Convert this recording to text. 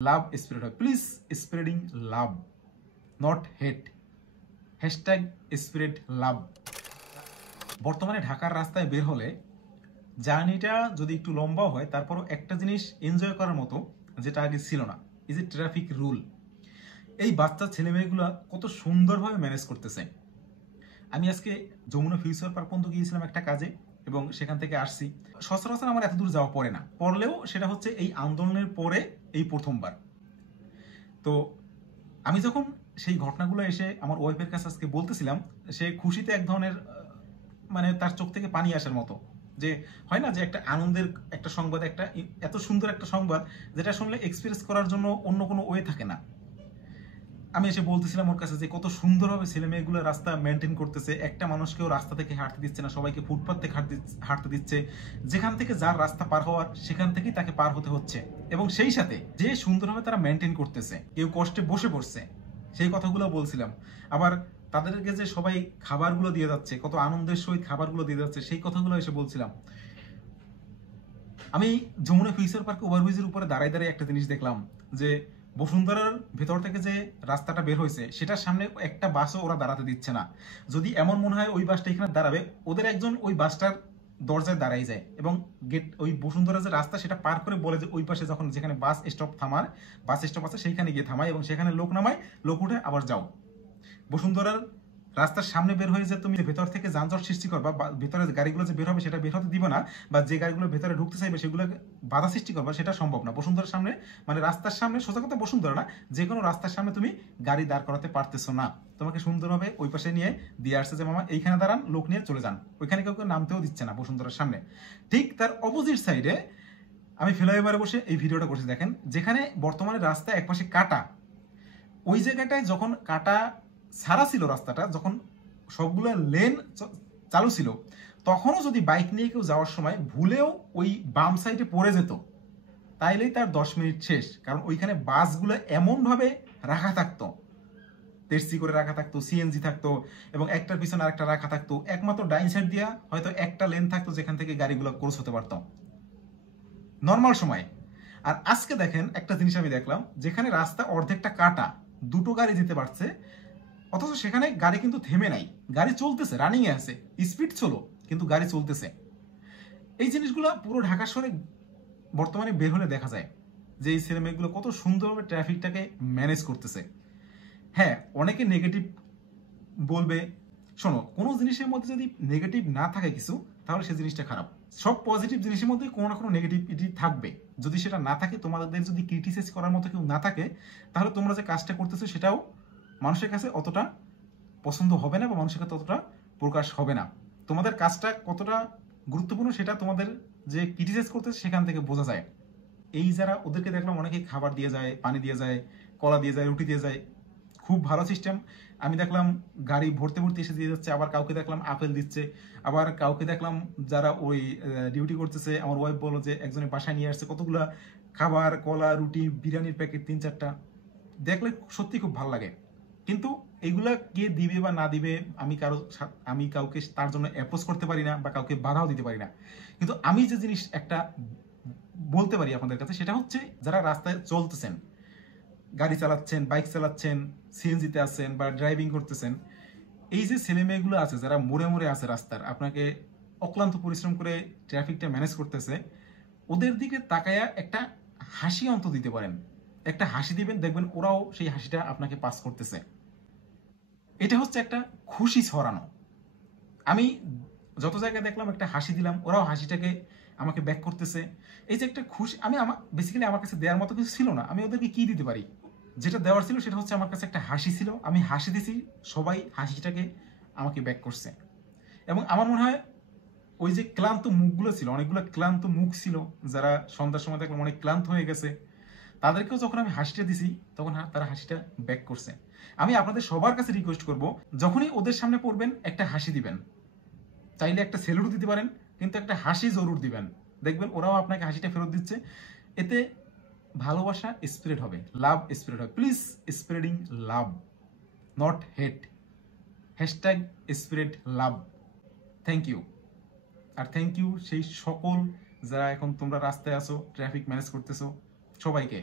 লাভ spread হয়। Please spreading love, not hate. Hashtag spread love. বর্তমানে ঢাকার রাস্তায় বের হলে জার্নিটা যদি একটু লম্বাও হয়, তারপরও একটা জিনিস এনজয় করার মতো যেটা আগে ছিল না, এই যে ট্রাফিক রুল। এই বাচ্চা ছেলেমেয়েগুলো কত সুন্দরভাবে ম্যানেজ করতেছে। আমি আজকে যমুনা ফিউচার পার্ক পর্যন্ত গিয়েছিলাম একটা কাজে, এবং সেখান থেকে আসছি। সচরাচর আমার এত দূর যাওয়া পড়ে না, পড়লেও সেটা হচ্ছে এই আন্দোলনের পরে এই প্রথমবার। তো আমি যখন সেই ঘটনাগুলো এসে আমার ওয়াইফের কাছে আজকে বলতেছিলাম, সে খুশিতে এক ধরনের মানে তার চোখ থেকে পানি আসার মতো। যে হয় না যে একটা আনন্দের একটা সংবাদ, একটা এত সুন্দর একটা সংবাদ যেটা শুনলে এক্সপিরিয়েন্স করার জন্য অন্য কোনো ওয়ে থাকে না। আমি এসে বলতেছিলাম ওর কাছে যে কত সুন্দরভাবে ছেলে মেয়েগুলো রাস্তা মেনটেন করতেছে, একটা মানুষকেও রাস্তা থেকে হাঁটতে দিচ্ছে না, সবাইকে ফুটপাথ থেকে হাঁটতে দিচ্ছে। যেখান থেকে যার রাস্তা পার হওয়ার সেখান থেকেই তাকে পার হতে হচ্ছে, এবং সেই সাথে যে সুন্দরভাবে তারা মেনটেন করতেছে, কেউ কষ্টে বসে পড়ছে, সেই কথাগুলো বলছিলাম। আবার তাদেরকে যে সবাই খাবারগুলো দিয়ে যাচ্ছে, কত আনন্দের সহিত খাবারগুলো দিয়ে যাচ্ছে, সেই কথাগুলো এসে বলছিলাম। আমি যমুনা ফিউচার পার্ক ওভারব্রিজের উপরে দাঁড়ায় দাঁড়িয়ে একটা জিনিস দেখলাম, যে বসুন্ধরার ভেতর থেকে যে রাস্তাটা বের হয়েছে সেটার সামনে একটা বাসও ওরা দাঁড়াতে দিচ্ছে না। যদি এমন মনে হয় ওই বাসটা এখানে দাঁড়াবে, ওদের একজন ওই বাসটার দরজায় দাঁড়াই যায় এবং গেট ওই বসুন্ধরা যে রাস্তা সেটা পার করে বলে যে ওই পাশে যখন যেখানে বাস স্টপ থামার, বাস স্টপ আছে সেইখানে গিয়ে থামায় এবং সেখানে লোক নামায়, লোক উঠে আবার যাও। বসুন্ধরার রাস্তার সামনে বের হয়ে যে তুমি ভেতর থেকে যানজট সৃষ্টি করবা, ভেতরে গাড়িগুলো যে বের হবে সেটা বের হতে দিবে না, বা যে গাড়িগুলো ভেতরে ঢুকতে চাইবে সেগুলো বাধা সৃষ্টি করবা, সেটা সম্ভব না। বসুন্ধরার সামনে মানে রাস্তার সামনে, সোজা কথা বসুন্ধরা না, যে কোনো রাস্তার সামনে তুমি গাড়ি দাঁড় করাতে পারতেছো না। তোমাকে সুন্দরভাবে ওই পাশে নিয়ে দিয়ে আসছে যে মামা এইখানে দাঁড়ান, লোক নিয়ে চলে যান। ওইখানে কেউ কেউ নামতেও দিচ্ছে না বসুন্ধরার সামনে। ঠিক তার অপোজিট সাইডে আমি ফ্লাইওভারে বসে এই ভিডিওটা করছি, দেখেন যেখানে বর্তমানে রাস্তা একপাশে কাটা, ওই জায়গাটায় যখন কাটা ছাড়া ছিল রাস্তাটা, যখন সবগুলো লেন চালু ছিল, তখনও যদি বাইক নিয়ে কেউ যাওয়ার সময় ভুলেও ওই বাম সাইডে পড়ে যেত, তাইলেই তার 10 মিনিট শেষ। কারণ ওইখানে বাসগুলো এমনভাবে রাখা থাকতো, ট্যাক্সি করে রাখা থাকতো, সিএনজি থাকতো, এবং একটার পিছনে আরেকটা রাখা থাকতো। একমাত্র ডাইন সাইড দিয়া হয়তো একটা লেন থাকতো যেখান থেকে গাড়িগুলো ক্রস হতে পারতো নর্মাল সময়। আর আজকে দেখেন একটা জিনিস আমি দেখলাম, যেখানে রাস্তা অর্ধেকটা কাটা, দুটো গাড়ি যেতে পারছে, অথচ সেখানে গাড়ি কিন্তু থেমে নাই, গাড়ি চলতেছে, রানিং এ আছে, স্পিড ছিল কিন্তু গাড়ি চলতেছে। এই জিনিসগুলো পুরো ঢাকা শহরে বর্তমানে বের হলে দেখা যায় যে এই ছেলে মেয়েগুলো কত সুন্দরভাবে ট্রাফিকটাকে ম্যানেজ করতেছে। হ্যাঁ, অনেকে নেগেটিভ বলবে, শোনো, কোনো জিনিসের মধ্যে যদি নেগেটিভ না থাকে কিছু, তাহলে সেই জিনিসটা খারাপ। সব পজিটিভ জিনিসের মধ্যে কোনো না কোনো নেগেটিভিটি থাকবে। যদি সেটা না থাকে, তোমাদের যদি ক্রিটিসাইজ করার মতো কেউ না থাকে, তাহলে তোমরা যে কাজটা করতেছো সেটাও মানুষের কাছে অতটা পছন্দ হবে না, বা মানুষের কাছে ততটা প্রকাশ হবে না। তোমাদের কাজটা কতটা গুরুত্বপূর্ণ সেটা তোমাদের যে ক্রিটিসাইজ করতেছে সেখান থেকে বোঝা যায়। এই যারা ওদেরকে দেখলাম, অনেকেই খাবার দিয়ে যায়, পানি দিয়ে যায়, কলা দিয়ে যায়, রুটি দিয়ে যায়, খুব ভালো সিস্টেম। আমি দেখলাম গাড়ি ভর্তি ভর্তি এসে দিয়ে যাচ্ছে, আবার কাউকে দেখলাম আপেল দিচ্ছে, আবার কাউকে দেখলাম যারা ওই ডিউটি করতেছে, আমার ওয়াইফ বললো যে একজনের বাসায় নিয়ে আসছে কতগুলা খাবার, কলা, রুটি, বিরিয়ানির প্যাকেট 3-4টা। দেখলে সত্যি খুব ভালো লাগে। কিন্তু এগুলা কে দিবে বা না দিবে, আমি কাউকে তার জন্য অ্যাপ্রোচ করতে পারি না, বা কাউকে বাধাও দিতে পারি না। কিন্তু আমি যে জিনিস একটা বলতে পারি আপনাদের কাছে, সেটা হচ্ছে যারা রাস্তায় চলতেছেন, গাড়ি চালাচ্ছেন, বাইক চালাচ্ছেন, সিএনজিতে আছেন বা ড্রাইভিং করতেছেন, এই যে ছেলে মেয়েগুলো আছে যারা মোড়ে মোড়ে আছে রাস্তার, আপনাকে অক্লান্ত পরিশ্রম করে ট্রাফিকটা ম্যানেজ করতেছে, ওদের দিকে তাকায়া একটা হাসি অন্ত দিতে পারেন। একটা হাসি দিবেন, দেখবেন ওরাও সেই হাসিটা আপনাকে পাস করতেছে। এটা হচ্ছে একটা খুশি ছড়ানো। আমি যত জায়গায় দেখলাম একটা হাসি দিলাম, ওরাও হাসিটাকে আমাকে ব্যাক করতেছে। এই যে একটা খুশি, বেসিক্যালি আমার কাছে দেওয়ার মতো কিছু ছিল না, আমি ওদেরকে কি দিতে পারি? যেটা দেওয়ার ছিল সেটা হচ্ছে আমার কাছে একটা হাসি ছিল, আমি হাসি দিছি, সবাই হাসিটাকে আমাকে ব্যাক করছে। এবং আমার মনে হয় ওই যে ক্লান্ত মুখগুলো ছিল, অনেকগুলো ক্লান্ত মুখ ছিল, যারা সন্ধ্যার সময় দেখলাম অনেক ক্লান্ত হয়ে গেছে, তাদেরকেও যখন আমি হাসিটা দিছি তখন তারা হাসিটা ব্যাক করছে। আমি আপনাদের সবার কাছে রিকোয়েস্ট করব, যখনই ওদের সামনে পড়বেন একটা হাসি দিবেন, চাইলে একটা সেলুট দিতে পারেন, কিন্তু একটা হাসি জরুর দিবেন। দেখবেন ওরাও আপনাকে হাসিটা ফেরত দিচ্ছে। এতে ভালোবাসা স্প্রেড হবে, লাভ স্প্রেড হবে। Please spreading love, not hate. Hashtag spread love. Thank you. আর থ্যাংক ইউ সেই সকল যারা এখন তোমরা রাস্তায় আসো, ট্রাফিক ম্যানেজ করতেছো, সবাইকে।